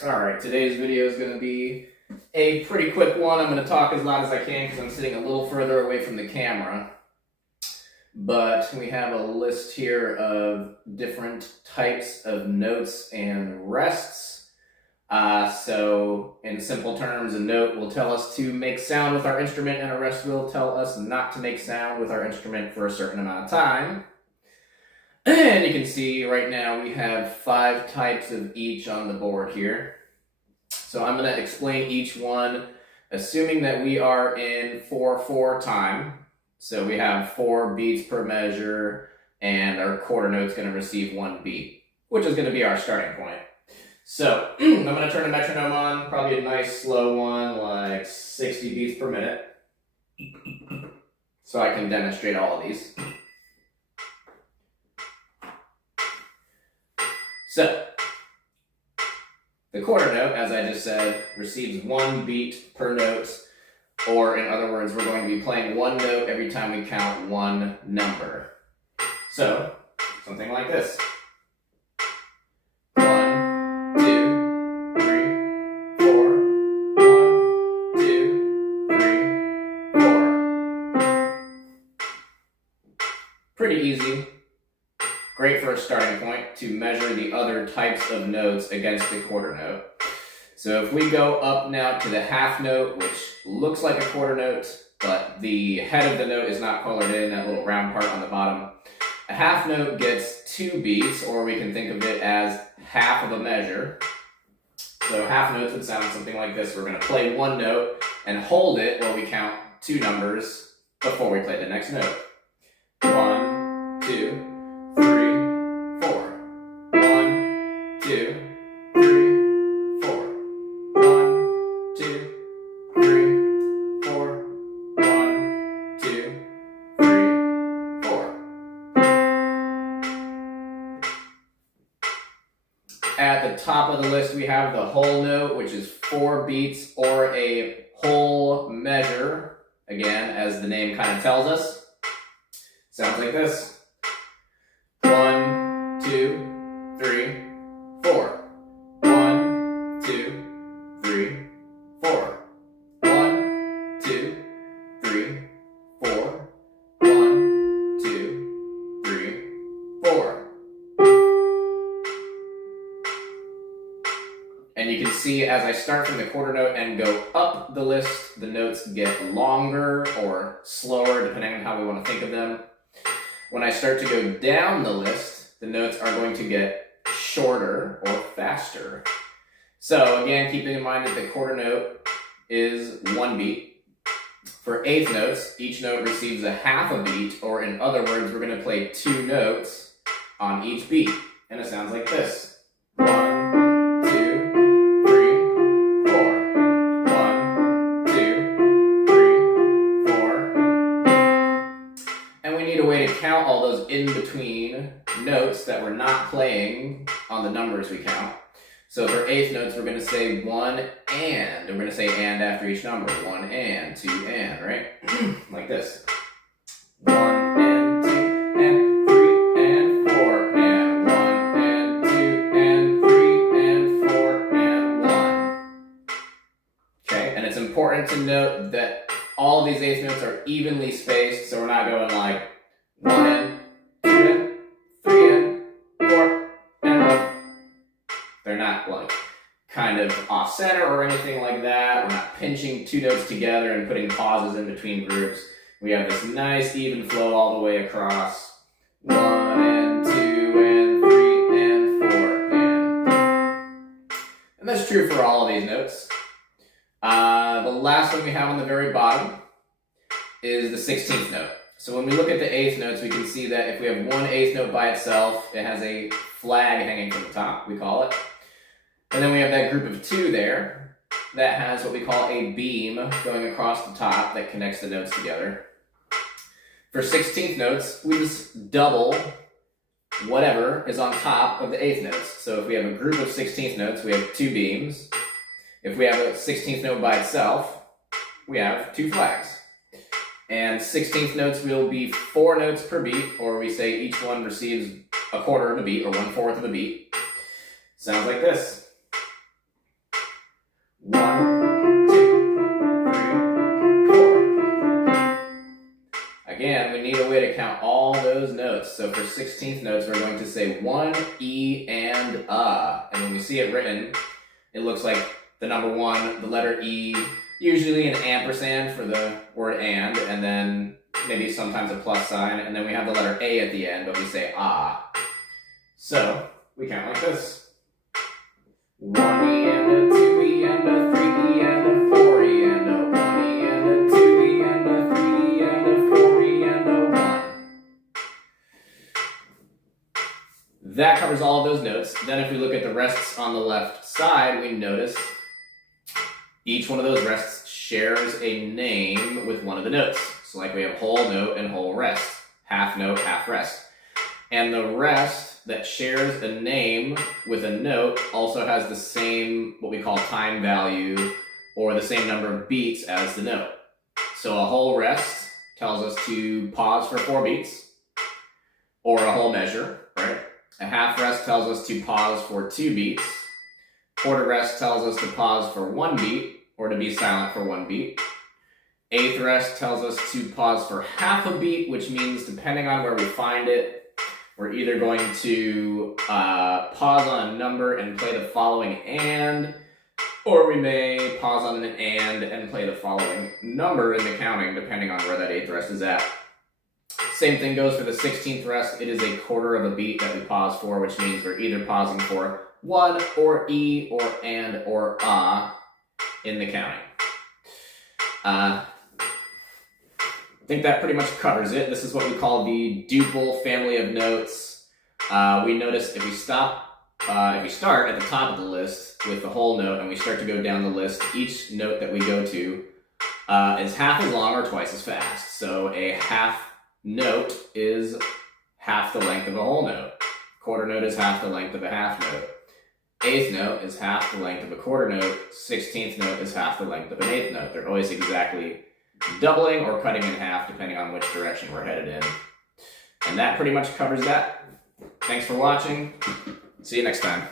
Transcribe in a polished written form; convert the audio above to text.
Alright, today's video is going to be a pretty quick one. I'm going to talk as loud as I can because I'm sitting a little further away from the camera. But we have a list here of different types of notes and rests. So in simple terms, a note will tell us to make sound with our instrument, and a rest will tell us not to make sound with our instrument for a certain amount of time. And you can see right now we have 5 types of each on the board here. So I'm going to explain each one, assuming that we are in 4/4 time. So we have 4 beats per measure, and our quarter note's going to receive 1 beat, which is going to be our starting point. So I'm going to turn the metronome on, probably a nice slow one, like 60 beats per minute, so I can demonstrate all of these. So, the quarter note, as I just said, receives 1 beat per note, or in other words, we're going to be playing 1 note every time we count 1 number. So, something like this. 1, 2, 3, 4. 1, 2, 3, 4. Pretty easy. Great for a starting point to measure the other types of notes against the quarter note. So if we go up now to the half note, which looks like a quarter note, but the head of the note is not colored in, that little round part on the bottom. A half note gets 2 beats, or we can think of it as half of a measure. So half notes would sound something like this. We're going to play 1 note and hold it while we count 2 numbers before we play the next note. 1, 2, 3, 4. 1, 2, 3, 4. 1, 2, 3, 4. 1, 2, 3, 4. At the top of the list, we have the whole note, which is 4 beats, or a whole measure. Again, as the name kind of tells us. Sounds like this. 1, 2, 3, 4. 1, 2, 3, 4. 1, 2, 3, 4. 1, 2, 3, 4. And you can see as I start from the quarter note and go up the list, the notes get longer or slower, depending on how we want to think of them. When I start to go down the list, the notes are going to get shorter or faster. So again, keeping in mind that the quarter note is 1 beat. For eighth notes, each note receives a half a beat, or in other words, we're going to play 2 notes on each beat. And it sounds like this. 1, 2, 3, 4. 1, 2, 3, 4. And we need a way to count all those in-between notes that we're not playing on the numbers we count. So for eighth notes, we're going to say 1 and. We're going to say and after each number. 1 and, 2 and, right? Like this. 1 and 2 and 3 and 4 and 1 and 2 and 3 and 4 and 1. Okay, and it's important to note that all of these eighth notes are evenly spaced, so we're not going like 1 and 2 and 3 and 4 and 1. They're not like kind of off center or anything like that. We're not pinching 2 notes together and putting pauses in between groups. We have this nice even flow all the way across. 1 and 2 and 3 and 4 and that's true for all of these notes. The last one we have on the very bottom is the 16th note. So when we look at the eighth notes, we can see that if we have 1 eighth note by itself, it has a flag hanging from the top, we call it. And then we have that group of 2 there that has what we call a beam going across the top that connects the notes together. For 16th notes, we just double whatever is on top of the eighth notes. So if we have a group of 16th notes, we have 2 beams. If we have a 16th note by itself, we have 2 flags. And 16th notes will be 4 notes per beat, or we say each one receives a quarter of a beat, or 1/4 of a beat. Sounds like this. 1, 2, 3, 4. Again, we need a way to count all those notes. So for 16th notes, we're going to say 1, E, and And when we see it written, it looks like the number 1, the letter E, usually an ampersand for the word and then maybe sometimes a plus sign, and then we have the letter A at the end, but we say ah. So we count like this. 1 E and a 2 E and a 3 E and a 4 E and a 1 E and a 2 E and a 3 E and a 4 E and a 1. That covers all of those notes. Then if we look at the rests on the left side, we notice each one of those rests shares a name with one of the notes. So like we have whole note and whole rest, half note, half rest. And the rest that shares a name with a note also has the same, what we call time value, or the same number of beats as the note. So a whole rest tells us to pause for 4 beats, or a whole measure, right? A half rest tells us to pause for 2 beats. Quarter rest tells us to pause for 1 beat, or to be silent for 1 beat. Eighth rest tells us to pause for half a beat, which means depending on where we find it, we're either going to pause on a number and play the following and, or we may pause on an and play the following number in the counting, depending on where that 8th rest is at. Same thing goes for the 16th rest. It is a quarter of a beat that we pause for, which means we're either pausing for 1 or E or and or in the counting. I think that pretty much covers it. This is what we call the duple family of notes. We notice if we start at the top of the list with the whole note and we start to go down the list, each note that we go to is half as long or twice as fast. So a half note is half the length of a whole note. Quarter note is half the length of a half note. 8th note is half the length of a quarter note. 16th note is half the length of an 8th note. They're always exactly doubling or cutting in half depending on which direction we're headed in. And that pretty much covers that. Thanks for watching. See you next time.